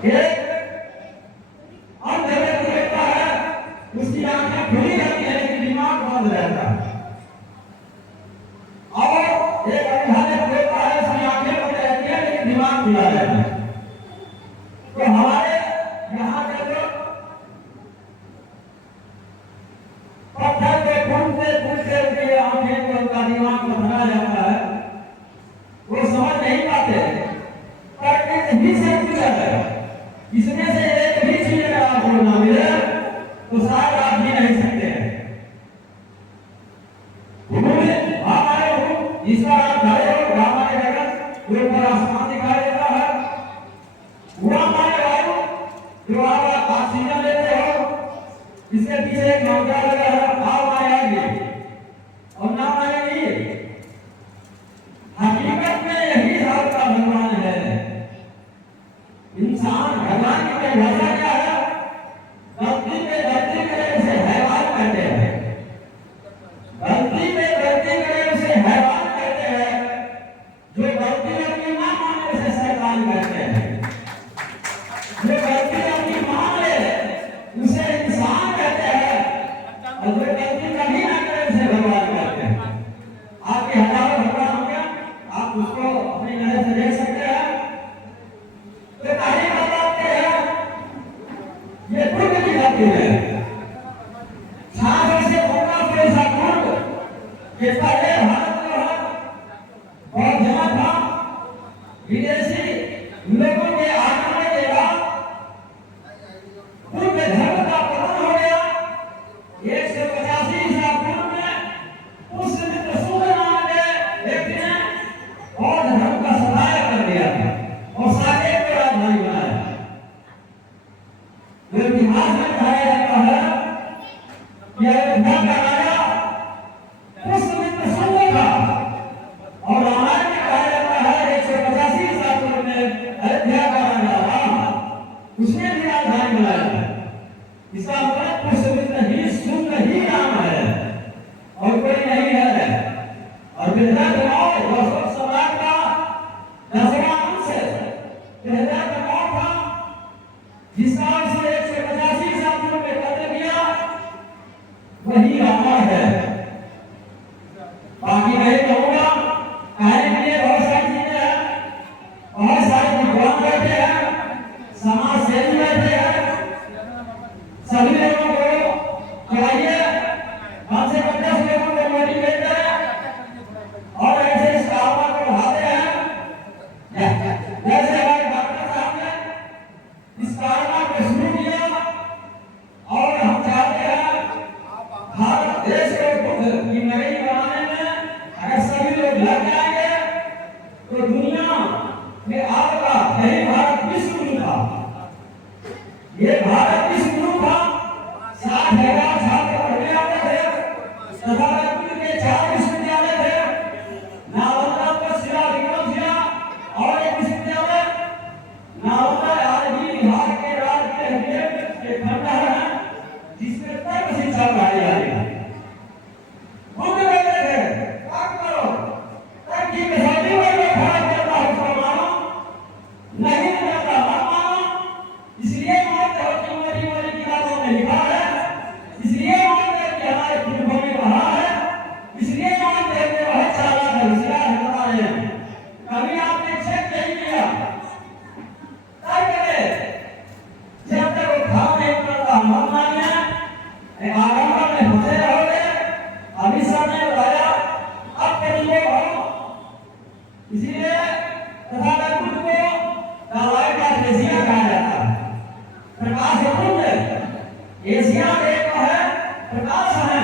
एक अंध व्यक्ति देखता है, उसकी आंखें खुली रहती है लेकिन दिमाग बंद रहता है। और एक अंधा व्यक्ति देखता है, उसकी आंखें बंद रहती है लेकिन दिमाग खुला रहता है। तो हमारे यहाँ के जो पत्थर के घूमते घूमते उनकी आंखें को उनका दिमाग को भरा जाता है, वो समझ नहीं पाते। पर भी सब कुछ है, इसमें से एक भी चीज अगर आपको ना मिले तो शायद आप जी नहीं सकते हैं। जिस पर आप खड़े हो हमारे जगत ऊपर आसमान दिखाई देता है, वो हमारे वायु जो आप ऑक्सीजन लेते हो, इसके पीछे एक नौका लगा है, आप आएंगे और ना आएंगे। हकीकत में यही आपका भगवान है। इंसान भगवान की परिभाषा क्या है? गलती पे गलती करे उसे हैवान कहते हैं। गलती पे गलती करे उसे हैवान कहते हैं। जो गलती अपनी ना माने उसे शैतान कहते हैं। जो गलती अपनी मान ले उसे इंसान कहते हैं। और जो गलती कभी ना करे उसे भगवान कहते हैं। आपके हजारों भगवान होंगे, आप उसको अपनी नजर से देख सकते हैं। तो तारीफ बताते हैं, ये कुर्ब की गलती है। छात्र से होगा तो ऐसा कुर्ब ये पहले भारत जो है और जहाँ था विदेशी लोगों के आगमन के बाद कुर्ब धर्म का पतन हो गया। 185 ईसा पूर्व में उस सूर्य नाम के व्यक्ति ने और धर्म का सफाया कर दिया था और साकेत को राजधानी बनाया। जो इतिहास में कहा जाता है कि अयोध्या का राजा पुष्यमित्र शुंग था और रामायण में कहा जाता है 185 ईसा पूर्व में अयोध्या का राजा राम, उसने भी राजधानी बनाया। इसका मतलब पुष्यमित्र ही शुंग ही राम है और कोई नहीं है। और विद्या अशोक सम्राट का 10वां अंश विद्या था, जिसका अंश 185 ईसा पूर्व में कत्ल किया, वही रामा है। बाकी नहीं कहूंगा, कहने के लिए बहुत सारी चीजें हैं, बहुत सारे विद्वान बैठे हैं, समाज सेवी बैठे हैं। सभी लोगों को चाहिए कम से कम 10 लोगों को मोटिवेट करें और ऐसे इस कारोबार को बढ़ाते हैं। जैसे हमारे डॉक्टर साहब ने इस कारोबार को शुरू किया और हम चाहते हैं भारत देश को बुद्ध की नगरी बनाने में अगर सभी लोग लग जाएंगे तो दुनिया में आपका यही भारत विश्व गुरु था। ये भारत विश्व गुरु था। 60,000 छात्र पढ़ने आते थे तथा के 4 विश्वविद्यालय थे, नालंदा पर शिला विक्रम शिला और एक विश्वविद्यालय, नालंदा आदि बिहार के राज्य के खंडहर है जिसमें तर्क शिक्षा पढ़ाई जाती है। मुख्य कहते थे तर्क करो, तर्क की कसौटी पर जो खड़ा करता है उसको मानो, नहीं करता मत मानो। इसलिए मानते हो कि मोदी किताबों में लिखा है, इसलिए मानते हैं कि हमारे पूर्वों में कहा है, इसलिए मानते हैं कि वह चालाक है, होशियार है, बताए हैं। कभी आपने चेक नहीं किया? तर्क करें, जब तक वो भाव नहीं करता मत मानिए, आगमन में फंसे रहोगे। अभी सामने बताया अब करिए हो। इसीलिए तथागत बुद्ध को दवाई का एशिया कहा जाता है। प्रकाश है, एशिया एक है, प्रकाश है।